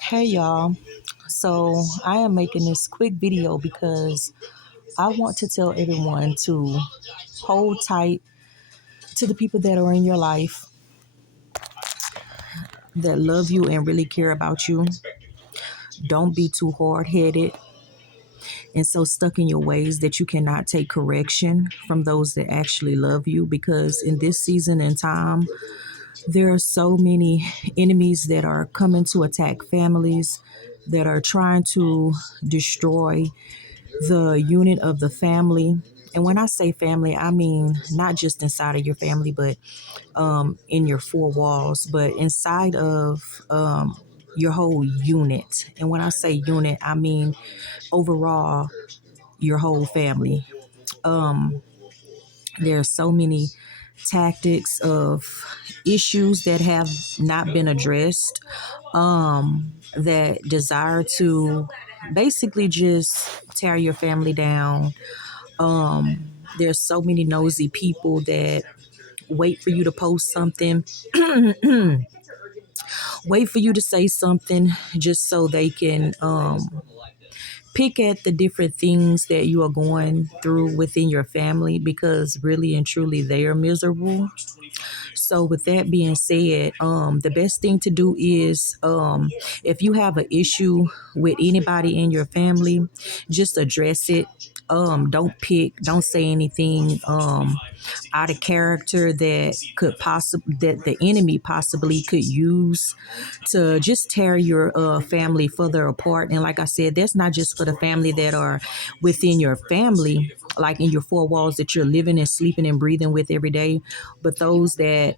Hey y'all. So I am making this quick video because I want to tell everyone to hold tight to the people that are in your life that love you and really care about you. Don't be too hard headed and so stuck in your ways that you cannot take correction from those that actually love you, because in this season and time, there are so many enemies that are coming to attack families, that are trying to destroy the unit of the family. And when I say family, I mean not just inside of your family, but in your four walls, but inside of your whole unit. And when I say unit, I mean overall your whole family. Um, there are so many tactics of issues that have not been addressed, that desire to basically just tear your family down. There's so many nosy people that wait for you to post something, wait for you to say something just so they can pick at the different things that you are going through within your family, because really and truly they are miserable. So with that being said, the best thing to do is, if you have an issue with anybody in your family, just address it. Don't say anything out of character that the enemy possibly could use to just tear your family further apart. And like I said, that's not just for the family that are within your family, like in your four walls that you're living and sleeping and breathing with every day, but those that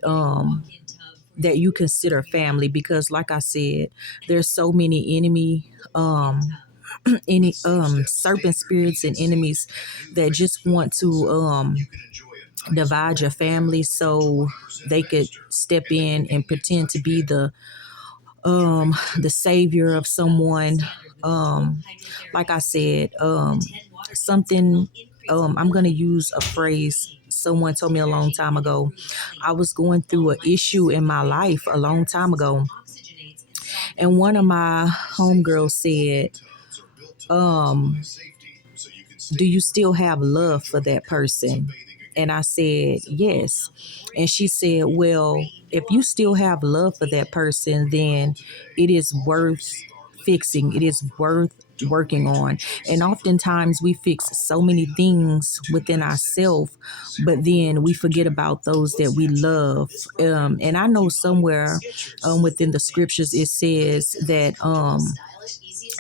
you consider family. Because like I said, there's so many any serpent spirits and enemies that just want to divide your family so they could step in and pretend to be the savior of someone. um like I said, something, I'm going to use a phrase someone told me a long time ago. I was going through an issue in my life a long time ago, and one of my homegirls said, um do you still have love for that person? And I said, yes. And she said, well, if you still have love for that person, then it is worth fixing. It is worth working on. And oftentimes we fix so many things within ourselves, but then we forget about those that we love. And I know somewhere within the scriptures it says that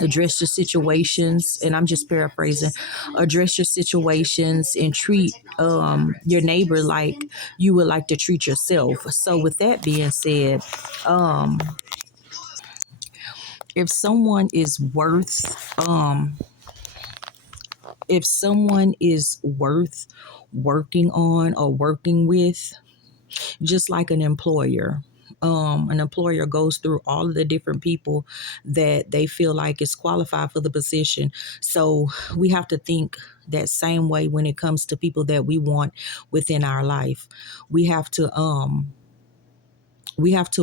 address your situations, and I'm just paraphrasing, address your situations and treat your neighbor like you would like to treat yourself. So with that being said, um if someone is worth if someone is worth working on or working with, just like an employer goes through all of the different people that they feel like is qualified for the position. So we have to think that same way when it comes to people that we want within our life. We have to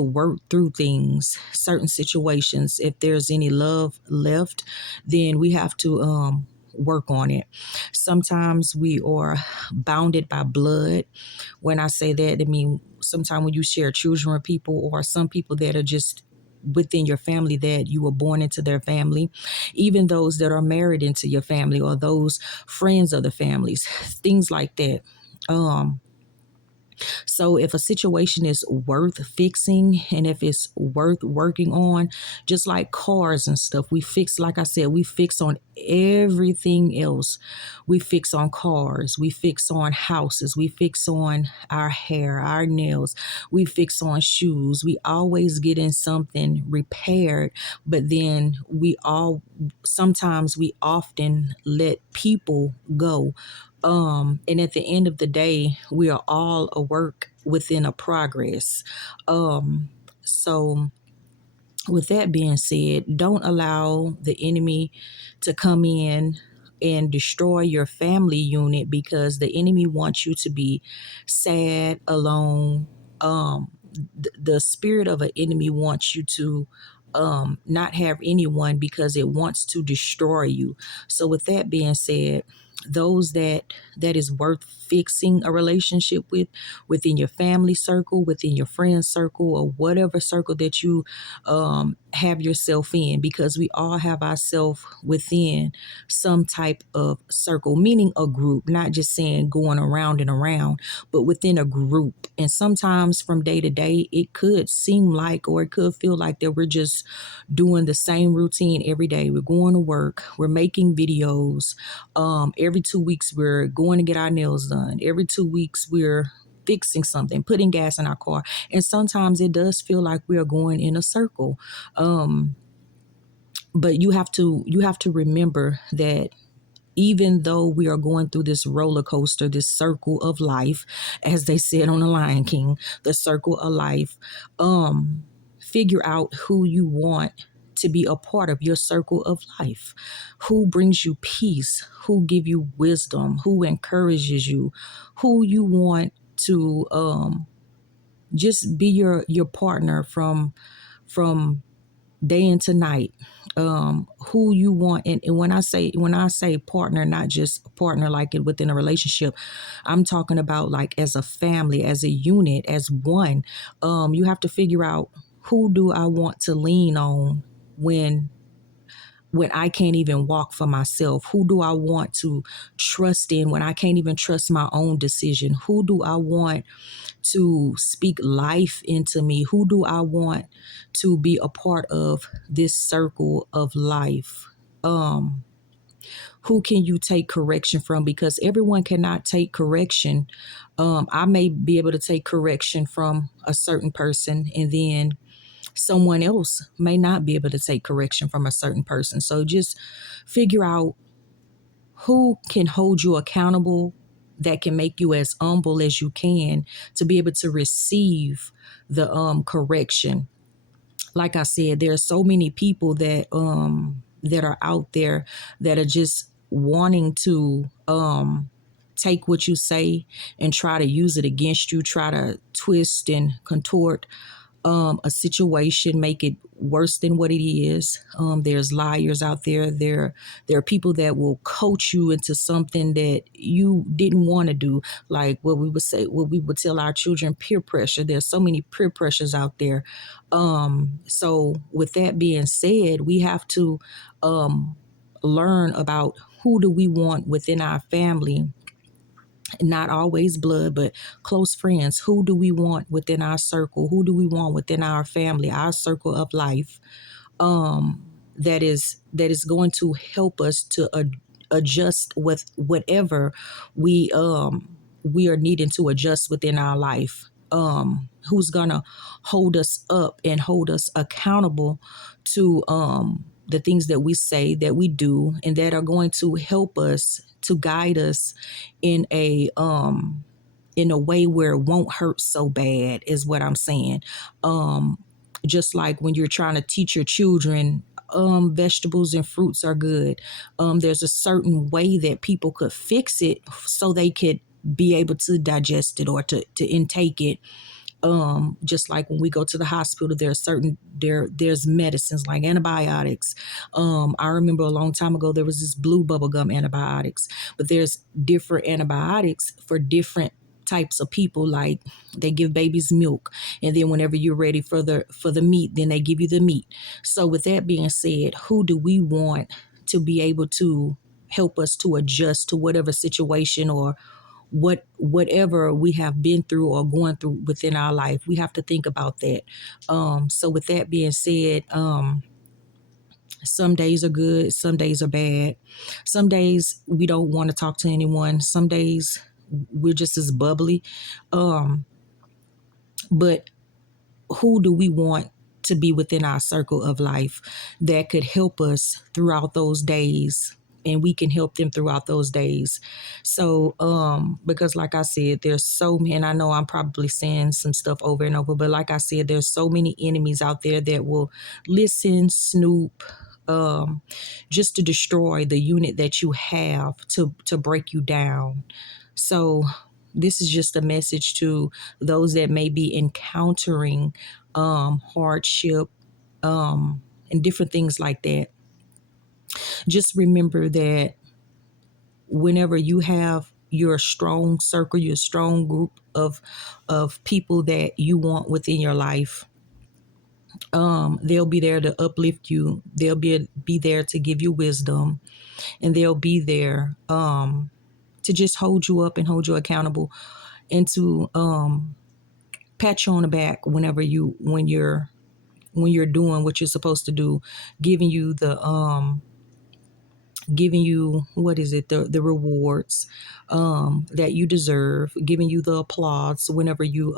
work through things, certain situations. If there's any love left, then we have to work on it. Sometimes we are bounded by blood. When I say that, I mean sometimes when you share children with people, or some people that are just within your family, that you were born into their family, even those that are married into your family, or those friends of the families, things like that. um so if a situation is worth fixing, and if it's worth working on, just like cars and stuff, we fix, like I said, we fix on everything else. We fix on cars, we fix on houses, we fix on our hair, our nails, we fix on shoes. We always get in something repaired, but then we often let people go. And at the end of the day, we are all a work within a progress. So with that being said, don't allow the enemy to come in and destroy your family unit, because the enemy wants you to be sad, alone. The spirit of an enemy wants you to not have anyone because it wants to destroy you. So with that being said, those that is worth fixing a relationship with, within your family circle, within your friend circle, or whatever circle that you have yourself in, because we all have ourselves within some type of circle, meaning a group, not just saying going around and around, but within a group. And sometimes from day to day, it could seem like, or it could feel like that we're just doing the same routine every day. We're going to work, we're making videos. Every 2 weeks, we're going to get our nails done. Every 2 weeks, we're fixing something, putting gas in our car. And sometimes it does feel like we are going in a circle. But you have to remember that even though we are going through this roller coaster, this circle of life, as they said on The Lion King, the circle of life, figure out who you want to be a part of your circle of life, who brings you peace, who give you wisdom, who encourages you, who you want to just be your partner from day into night, who you want. And when I say partner, not just a partner like it within a relationship, I'm talking about like as a family, as a unit, as one. You have to figure out, who do I want to lean on when I can't even walk for myself? Who do I want to trust in when I can't even trust my own decision? Who do I want to speak life into me? Who do I want to be a part of this circle of life? Who can you take correction from? Because everyone cannot take correction. I may be able to take correction from a certain person, and then someone else may not be able to take correction from a certain person. So just figure out who can hold you accountable, that can make you as humble as you can to be able to receive the correction. Like I said, there are so many people that are out there that are just wanting to take what you say and try to use it against you, try to twist and contort a situation, make it worse than what it is. There's liars out there. There are people that will coach you into something that you didn't want to do. Like what we would tell our children, peer pressure. There's so many peer pressures out there. So with that being said, we have to learn about who do we want within our family, not always blood, but close friends. Who do we want within our circle? Who do we want within our family, our circle of life? That is going to help us to adjust with whatever we are needing to adjust within our life. Who's gonna hold us up and hold us accountable to the things that we say, that we do, and that are going to help us, to guide us in a way where it won't hurt so bad, is what I'm saying. Just like when you're trying to teach your children, vegetables and fruits are good. There's a certain way that people could fix it so they could be able to digest it, or to intake it. Just like when we go to the hospital, there's medicines like antibiotics. I remember a long time ago there was this blue bubblegum antibiotics, but there's different antibiotics for different types of people. Like they give babies milk, and then whenever you're ready for the meat, then they give you the meat. So with that being said, who do we want to be able to help us to adjust to whatever situation, or whatever we have been through or going through within our life? We have to think about that. So with that being said, some days are good, some days are bad. Some days we don't want to talk to anyone. Some days we're just as bubbly. But who do we want to be within our circle of life that could help us throughout those days, and we can help them throughout those days? So because like I said, there's so many, and I know I'm probably saying some stuff over and over, but like I said, there's so many enemies out there that will listen, snoop, just to destroy the unit that you have, to break you down. So this is just a message to those that may be encountering hardship, and different things like that. Just remember that whenever you have your strong circle, your strong group of people that you want within your life, they'll be there to uplift you. They'll be there to give you wisdom, and they'll be there to just hold you up and hold you accountable, and to pat you on the back when you're doing what you're supposed to do, giving you what is it, the rewards that you deserve, giving you the applause whenever you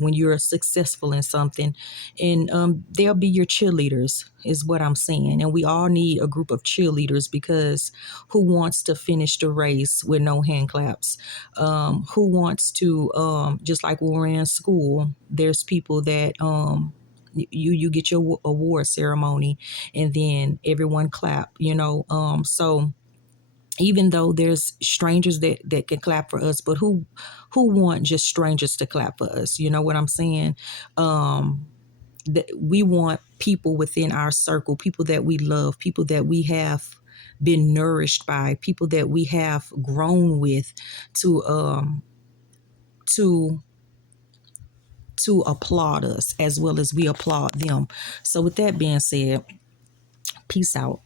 when you're successful in something. And they'll be your cheerleaders, is what I'm saying. And we all need a group of cheerleaders, because who wants to finish the race with no hand claps? Who wants to just like when we're in school, there's people that you get your award ceremony, and then everyone clap, so even though there's strangers that can clap for us, but who want just strangers to clap for us? You know what I'm saying? That we want people within our circle, people that we love, people that we have been nourished by, people that we have grown with, to to applaud us as well as we applaud them. So with that being said, peace out.